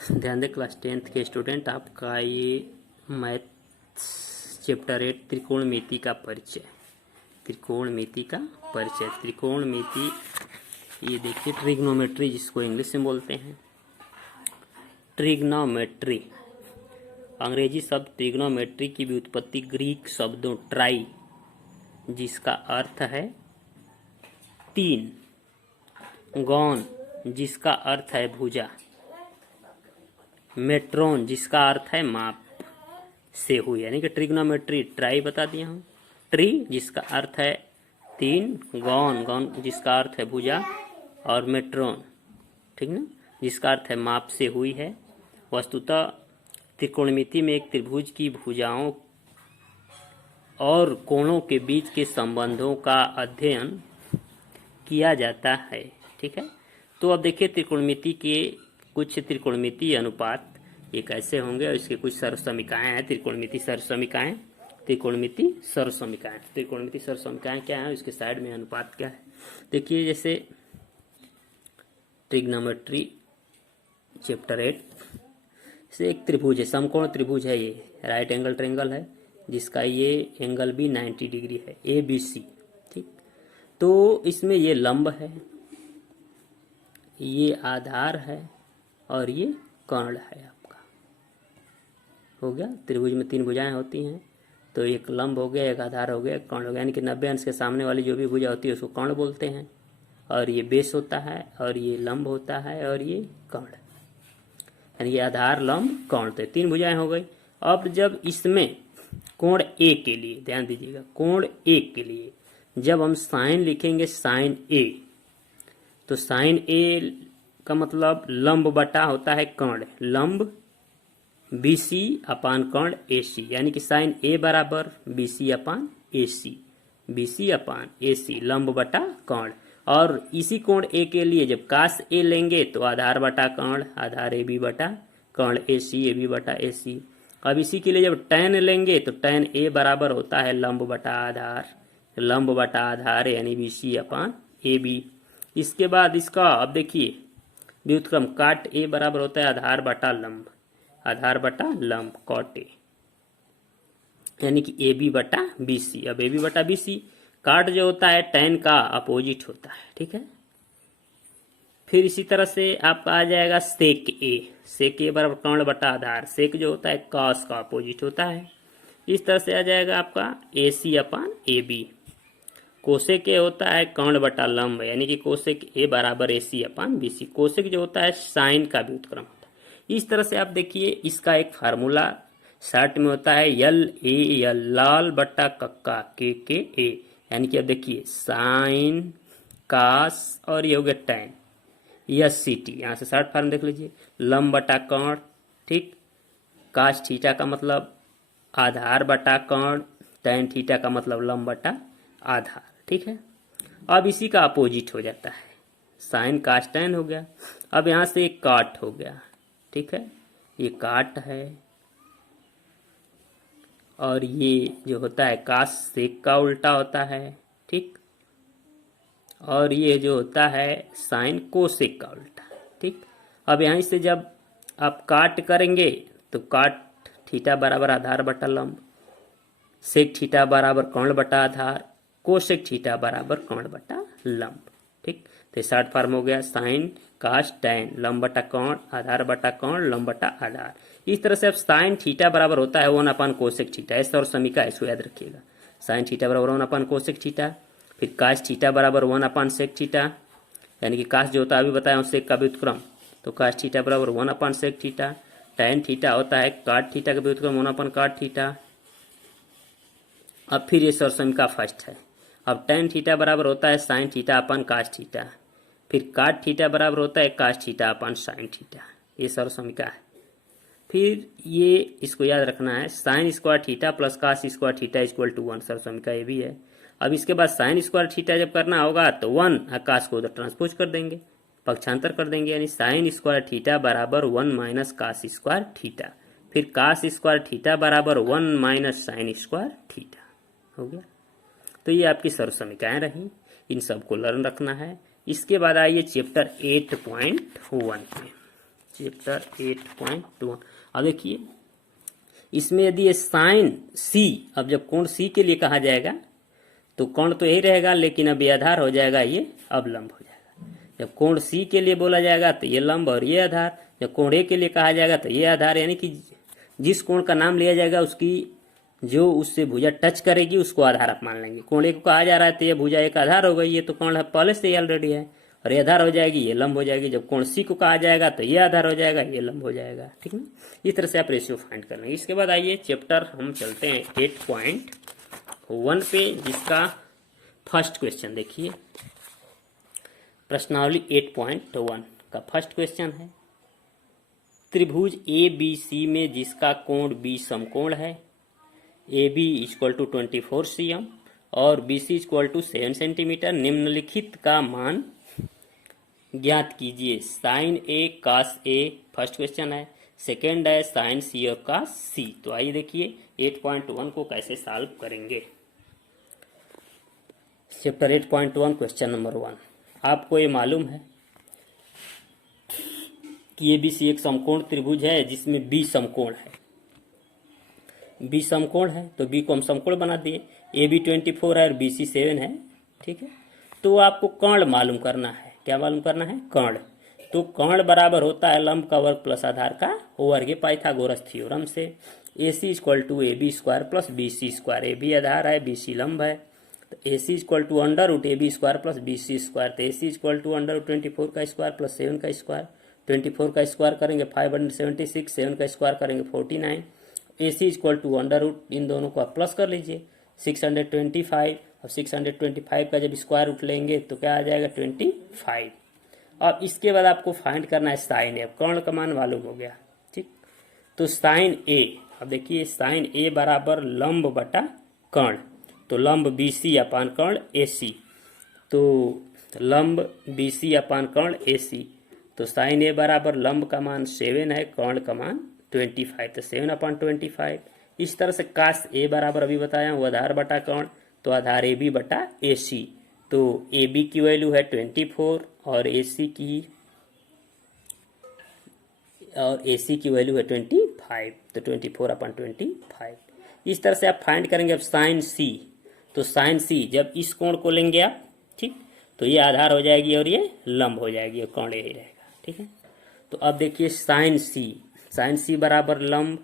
ध्यान दें class 10th के स्टूडेंट, आपका ये मैथ्स चैप्टर 8 त्रिकोणमिति का परिचय। त्रिकोणमिति का परिचय, त्रिकोणमिति ये देखिए ट्रिग्नोमेट्री जिसको इंग्लिश में बोलते हैं। ट्रिग्नोमेट्री अंग्रेजी शब्द ट्रिग्नोमेट्री की व्युत्पत्ति ग्रीक शब्दों ट्राई जिसका अर्थ है तीन, गॉन जिसका अर्थ है भुजा, मेट्रोन जिसका अर्थ है माप से हुई, यानी कि ट्रिग्नोमेट्री ट्राई बता दिया हूँ। ट्री जिसका अर्थ है तीन, गॉन गॉन जिसका अर्थ है भुजा, और मेट्रोन ठीक ना जिसका अर्थ है माप से हुई है। वस्तुतः त्रिकोणमिति में एक त्रिभुज की भुजाओं और कोणों के बीच के संबंधों का अध्ययन किया जाता है। ठीक है, तो अब देखिए त्रिकोणमिति के कुछ त्रिकोणमिति अनुपात ये कैसे होंगे और इसके कुछ सर्वसमीकाएं हैं। त्रिकोणमिति सर्वसमीकाएं, त्रिकोणमिति सर्वसमीकाएं, त्रिकोणमिति सर्वसमीकाएं क्या है, इसके साइड में अनुपात क्या है। देखिए जैसे ट्रिग्नोमेट्री चैप्टर 8 से एक त्रिभुज है, समकोण त्रिभुज है, ये राइट एंगल ट्रायंगल है जिसका ये एंगल भी 90 डिग्री है, ABC। ठीक, तो इसमें ये लंब है, ये आधार है और ये कर्ण है। आपका हो गया, त्रिभुज में तीन भुजाएं होती हैं, तो एक लंब हो गया, एक आधार हो गया, एक कर्ण हो गया, यानी कि 90 अंश के सामने वाली जो भी भुजा होती है उसको कर्ण बोलते हैं, और ये बेस होता है, और ये लंब होता है, और ये कर्ण, यानी ये आधार लंब कर्ण, तो तीन भुजाएं हो गई। अब जब इसमें कोण ए के लिए ध्यान दीजिएगा, कोण ए के लिए जब हम साइन लिखेंगे, साइन ए, तो साइन ए का मतलब लंब बटा होता है कर्ण, लंब BC अपान कर्ण AC, यानी कि साइन ए बराबर BC अपान AC, BC अपान AC लंब बटा कर्ण। और इसी कोण ए के लिए जब कास ए लेंगे तो आधार बटा कर्ण, आधार AB बटा कर्ण AC, AB बटा AC। अब इसी के लिए जब टैन लेंगे तो टैन ए बराबर होता है लंब बटा आधार, लंब बटा आधार यानी BC अपान AB। इसके बाद इसका अब देखिए व्युत्क्रम काट ए बराबर होता है आधार बटा लंब, आधार बटा लंब कॉट ए, यानी कि AB बटा BC। अब AB बटा BC काट जो होता है टैन का अपोजिट होता है। ठीक है, फिर इसी तरह से आपका आ जाएगा सेक ए, सेक ए बराबर कर्ण बटा आधार, सेक जो होता है कॉस का अपोजिट होता है। इस तरह से आ जाएगा आपका AC अपान AB। कोसेक ए होता है कर्ण बटा लंब, यानी कि कोसेक ए बराबर AC अपान BC। कोसेक जो होता है साइन का व्युत्क्रम होता है। इस तरह से आप देखिए इसका एक फार्मूला शॉर्ट में होता है LAL, लाल बटा कक्का KKA, यानी कि अब देखिए साइन कास और ये हो गया टैन SCT, यहाँ से शॉर्ट फार्म देख लीजिए, लंब बटा कर्ण, ठीक, कास थीटा का मतलब आधार बटा कर्ण, टैन थीटा का मतलब लंब बटा आधार। ठीक है, अब इसी का अपोजिट हो जाता है, साइन कास टैन हो गया। अब यहां से एक काट हो गया, ठीक है, ये काट है, और ये जो होता है कास सेक का उल्टा होता है, ठीक, और ये जो होता है साइन कोसेक का उल्टा। ठीक, अब यहीं से जब आप काट करेंगे तो काट थीटा बराबर आधार बटा लंब, सेक थीटा बराबर कर्ण बटा आधार, कोसेक थीटा बराबर कर्ण बटा लंब। ठीक, तो शॉर्ट फॉर्म हो गया साइन कास टैन, लंब बटा कर्ण, आधार बटा कर्ण, लंब बटा आधार। इस तरह से अब साइन थीटा बराबर होता है 1 अपान कोसेक थीटा, ऐसा और समीका इसको याद रखिएगा, साइन थीटा बराबर 1 अपान कोसेक थीटा, फिर कास थीटा बराबर 1 अपान सेक थीटा, यानी कि कास जो होता है अभी बताया सेक का व्युत्क्रम, तो कास थीटा बराबर 1 अपान सेक थीटा, टैन थीटा होता है काट थीटा का व्युत्क्रम 1 अपान काट थीटा। अब फिर ये सर्वसमीका फर्स्ट है, अब टैन थीटा बराबर होता है sine theta upon cos theta, फिर काट थीटा बराबर होता है cos theta upon sine theta, ये सर्वसमीका है। फिर ये इसको याद रखना है, sine square theta plus cos square theta equal to 1, सर्वसमीका ये भी है। अब इसके बाद साइन स्क्वायर थीटा जब करना होगा तो 1 कास को उधर ट्रांसपोज कर देंगे, पक्षांतर कर देंगे, यानी साइन स्क्वायर थीटा बराबर 1 माइनस कास स्क्वायर थीटा, फिर कास स्क्वायर थीटा बराबर 1 माइनस साइन स्क्वायर थीटा, हो गया। तो ये आपकी सर्वसमीकाएं रही, इन सबको लर्न रखना है। इसके बाद आइए चैप्टर 8.1 पे। चैप्टर 8.1। अब देखिए इसमें यदि ये साइन सी, अब जब कोण सी के लिए कहा जाएगा तो कोण तो यही रहेगा, लेकिन अब ये आधार हो जाएगा, ये अब लंब हो जाएगा। जब कोण सी के लिए बोला जाएगा तो ये लंब और ये आधार, जब कोण ए के लिए कहा जाएगा तो ये आधार, यानी कि जिस कोण का नाम लिया जाएगा उसकी जो उससे भुजा टच करेगी उसको आधार आप मान लेंगे। कोण ए को कहा जा रहा है तो ये भुजा एक आधार हो गई, ये तो कोण पहले से ही ऑलरेडी है, और ये आधार हो जाएगी, ये लंब हो जाएगी। जब कोण सी को कहा जाएगा तो ये आधार हो जाएगा, ये लंब हो जाएगा। ठीक है, इस तरह से आप रेशियो फाइंड कर लेंगे। इसके बाद आइए चैप्टर हम चलते हैं 8.1 पे, जिसका फर्स्ट क्वेश्चन देखिए। प्रश्नावली 8.1 का फर्स्ट क्वेश्चन है, त्रिभुज ए बी सी में जिसका कोण बी समकोण है, A B equal to 24 cm और B C equal to 7 centimetre, निम्नलिखित का मान ज्ञात कीजिए। Sine A cos A first question है, सेकेंड है साइन सी और कास सी। तो आइए देखिए 8.1 को कैसे सॉल्व करेंगे। Chapter 8.1 question number 1। आपको ये मालूम है कि ए बी सी एक समकोण त्रिभुज है जिसमें बी समकोण है। बी समकोण है तो बी को हम समकोण बना दिए। ए बी 24 है और बी सी 7 है। ठीक है, तो आपको कर्ण मालूम करना है। क्या मालूम करना है? कर्ण। तो कर्ण बराबर होता है लंब का वर्ग प्लस आधार का वर्ग, ये पाइथागोरस थ्योरम से। A C equal to A B square plus B C square, A B आधार है, बी सी लंब है, तो A C equal to under root A B square plus B C square, तो A C equal to under root 24 का square plus 7 का square. 24 का square करेंगे 576, 7 का स्क्वायर करेंगे 49। ए C equal to under root, इन दोनों को आप प्लस कर लीजिए, 625। अब 625 का जब स्क्वायर रूट लेंगे तो क्या आ जाएगा? 25। अब इसके बाद आपको फाइंड करना है साइन ए। कर्ण का मान मालूम हो गया। ठीक, तो साइन ए, अब देखिए साइन ए बराबर लंब बटा कर्ण, तो लंब बी सी अपान कर्ण ए सी, तो लंब बी सी अपान कर्ण ए सी, तो साइन ए बराबर लंब का मान 7 है, कर्ण का मान 25, तो 7/25। इस तरह से कास ए बराबर अभी बताया हूँ आधार बटा कर्ण, तो आधार ए बी बटा ए सी, तो ए बी की वैल्यू है 24 और ए सी की वैल्यू है 25, तो 24/25। इस तरह से आप फाइंड करेंगे। अब साइन सी, तो साइन सी जब इस कोण को लेंगे आप, ठीक, तो ये आधार हो जाएगी और ये लंब हो जाएगी और कोण यही रहेगा। ठीक है, तो अब देखिए साइन सी बराबर लंब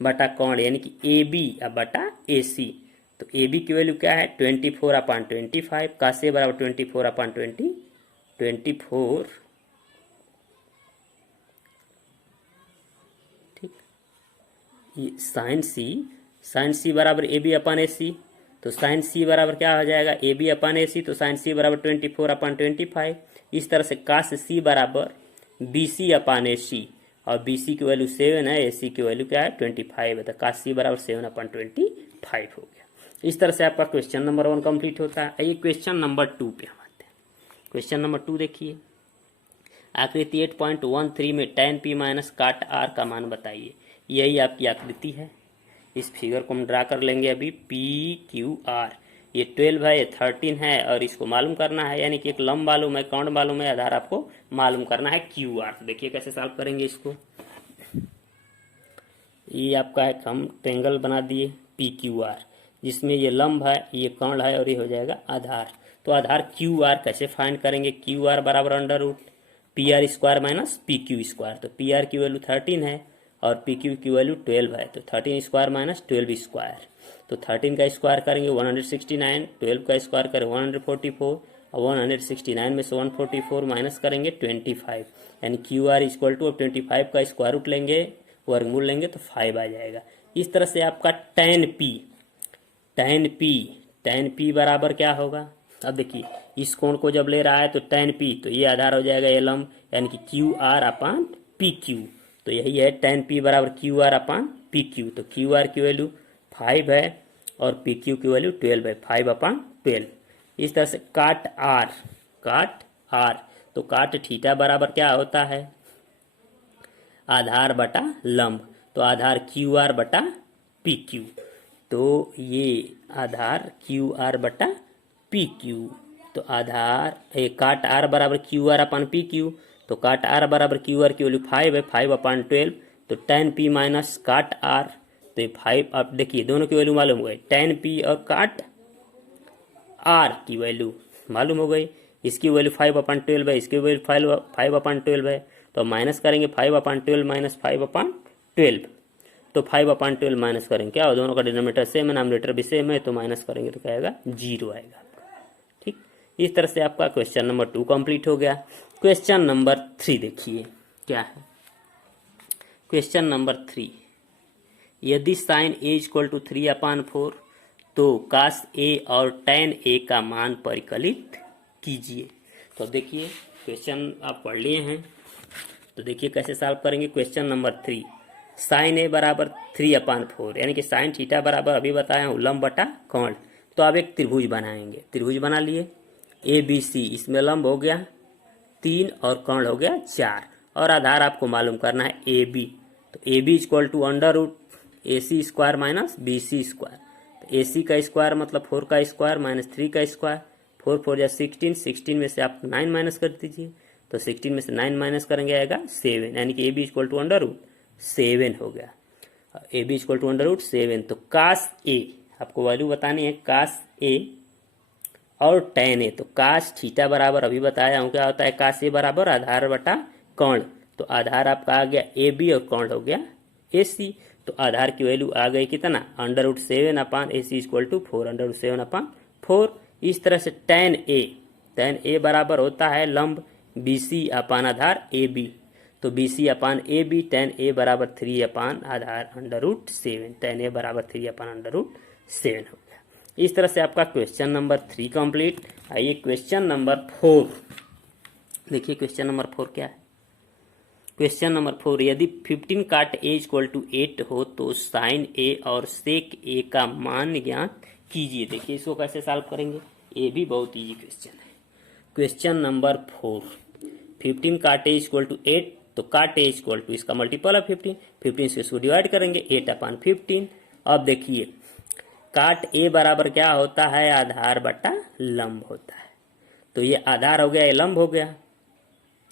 बटा कोण, यानी कि ए बी बटा ए सी, तो ए बी की वैल्यू क्या है? 24/25, का से बराबर 24/24। ठीक, ये साइन सी बराबर ए बी अपान ए सी, तो साइन सी बराबर क्या हो जाएगा? ए बी अपान ए सी, तो साइन सी बराबर 24/25। इस तरह से कास सी बराबर बी सी अपान ए सी, और बी सी की वैल्यू 7 है, ए सी की वैल्यू क्या है? 25 है, तो कास सी बराबर 7/25 हो गया। इस तरह से आपका क्वेश्चन नंबर 1 कंप्लीट होता है। आइए क्वेश्चन नंबर 2 पे हम आते हैं। क्वेश्चन नंबर 2 देखिए, आकृति 8.13 में tan p माइनस काट r का मान बताइए। यही आपकी आकृति है। इस फिगर को हम ड्रा कर लेंगे अभी। पी क्यू आर, ये 12 है, ये 13 है, और इसको मालूम करना है, यानी कि एक लंब मालूम है, कर्ण मालूम है, आधार आपको मालूम करना है क्यू आर। तो देखिए कैसे सॉल्व करेंगे इसको। ये आपका है, हम ट्रेंगल बना दिए पी क्यू आर, जिसमें ये लंब है, ये कर्ण है, और ये हो जाएगा आधार। तो आधार क्यू आर कैसे फाइंड करेंगे? क्यू आर बराबर under root P R square minus P Q square, तो पी आर की वैल्यू 13 है और पी क्यू की वैल्यू 12 है, तो 13 स्क्वायर माइनस 12 स्क्वायर, तो 13 का स्क्वायर करेंगे 169, 12 का स्क्वायर करेंगे 144, और 169 में से 144 माइनस करेंगे 25, यानी क्यू आर इक्वल टू 25 का स्क्वायर रूट लेंगे, वर्गमूल लेंगे तो 5 आ जाएगा। इस तरह से आपका tan p बराबर क्या होगा? अब देखिए इस कोण को जब ले रहा है तो tan p, तो ये आधार हो जाएगा ये लंब, यानी कि Q R upon P Q, तो यही है tan p बराबर Q R upon P Q. तो क्यू आर की वैल्यू 5 है और पी क्यू की वैल्यू 12 है, 5/12। इस तरह से काट आर, तो काट थीटा बराबर क्या होता है? आधार बटा लंब, तो आधार क्यू आर बटा पी क्यू, तो ये आधार क्यू आर बटा पी क्यू, तो आधार काट आर बराबर क्यू आर अपन पी क्यू, तो तो काट आर बराबर क्यू आर की वैल्यू 5 है, 5/12, तो tan p माइनस काट आर, तो ये 5, आप देखिए दोनों की वैल्यू मालूम हो गई, tan p और काट आर की वैल्यू मालूम हो गई। इसकी वैल्यू 5/12 है, इसकी वैल्यू 5/12 है, तो माइनस करेंगे 5/12 माइनस 5/12, तो 5/12 माइनस करेंगे क्या हो, दोनों का डिनोमिनेटर सेम है, नामनेटर भी सेम है, तो माइनस करेंगे तो क्या आएगा, 0 आएगा आपका। ठीक, इस तरह से आपका क्वेश्चन नंबर 2 कंप्लीट हो गया। क्वेश्चन नंबर 3 देखिए क्या है। क्वेश्चन नंबर 3, यदि साइन ए इक्वल टू 3/4 तो कास ए और tan ए का मान परिकलित कीजिए। तो देखिए क्वेश्चन आप पढ़ लिए हैं, तो देखिए कैसे सॉल्व करेंगे। क्वेश्चन नंबर 3, साइन ए बराबर 3/4, यानी कि साइन थीटा बराबर अभी बताया हूँ लंब बटा कोण। तो आप एक त्रिभुज बनाएंगे, त्रिभुज बना लिए ABC, इसमें लंब हो गया 3 और कोण हो गया 4, और आधार आपको मालूम करना है AB। तो AB equal to √AC² minus BC square, तो AC का स्क्वायर मतलब 4 का स्क्वायर माइनस 3 का स्क्वायर, 4 4 या 16, 16 में से आप 9 माइनस कर दीजिए, तो 16 में से 9 माइनस करेंगे आएगा 7, यानी कि AB इक्वल टू √7 हो गया। AB इक्वल टू √7, तो कास A आपको वैल्यू बतानी है, कास A और tan A, तो कास थीटा बराबर अभी बताया हूँ क्या होता है, कास A बराबर आधार बटा कोण, तो आधार आपका आ गया AB और कोण हो गया AC, तो आधार की वैल्यू आ गई कितना, √7/AC इक्वल टू 4, √7/4। इस तरह से tan A बराबर होता है लंब BC अपान आधार AB, तो BC upon AB, tan A बराबर 3 अपान आधार √7, tan A बराबर 3 अपान √7 हो गया। इस तरह से आपका क्वेश्चन नंबर 3 कंप्लीट। आइए क्वेश्चन नंबर 4 देखिए। क्वेश्चन नंबर 4 क्या है। क्वेश्चन नंबर 4, यदि 15 काट A इक्वल टू 8 हो तो साइन A और सेक A का मान ज्ञात कीजिए। देखिए इसको कैसे सॉल्व करेंगे, ये भी बहुत इजी क्वेश्चन है। क्वेश्चन नंबर 4, 15 काट A इक्वल टू 8, तो काट A इक्वल टू इसका मल्टीपल है 15 से इसको डिवाइड करेंगे 8/15। अब देखिए काट A बराबर क्या होता है, आधार बटा लंब होता है, तो ये आधार हो गया, ये लंब हो गया।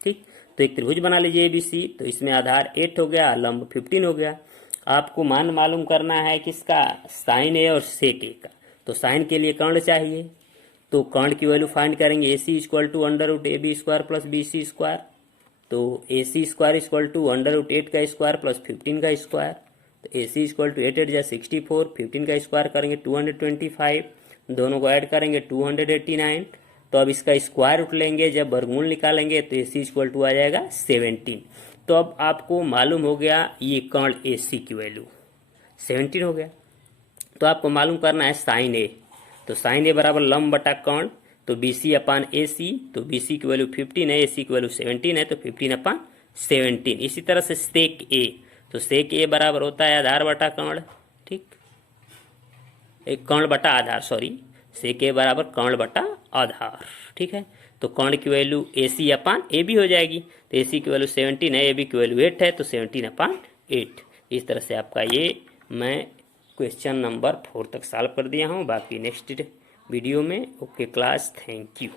ठीक, तो एक त्रिभुज बना लीजिए ABC, तो इसमें आधार 8 हो गया, लंब 15 हो गया। आपको मान मालूम करना है किसका, साइन A और सेक A का। तो साइन के लिए कर्ण चाहिए, तो कर्ण की वैल्यू फाइंड करेंगे, AC equal to √AB² plus BC square, तो AC स्क्वायर इक्वल टू √8 का स्क्वायर प्लस 15 का स्क्वायर, तो AC इक्वल टू 8 8 जा 64, 15 का स्क्वायर करेंगे 225, दोनों को ऐड करेंगे 289। तो अब इसका स्क्वायर रूट लेंगे, जब वर्गमूल निकालेंगे तो AC इक्वल टू आ जाएगा 17। तो अब आपको मालूम हो गया ये कर्ण AC की वैल्यू 17 हो गया। तो आपको मालूम करना है साइन A, तो साइन A बराबर लंब बटा कोण, तो BC अपान AC, तो BC की वैल्यू 15 है, AC की वैल्यू 17 है, तो 15/17। इसी तरह से सेक A, तो सेक A बराबर होता है आधार बटा कोण, ठीक, एक कोण बटा आधार, सॉरी, सेक A बराबर कोण बटा आधार, ठीक है। तो कोण की वैल्यू AC अपान AB हो जाएगी, तो AC की वैल्यू 17 है, AB की वैल्यू 8 है, तो 17/8। इस तरह से आपका ये मैं क्वेश्चन नंबर 4 तक सॉल्व कर दिया हूँ। बाकी नेक्स्ट वीडियो में। Okay class, thank you.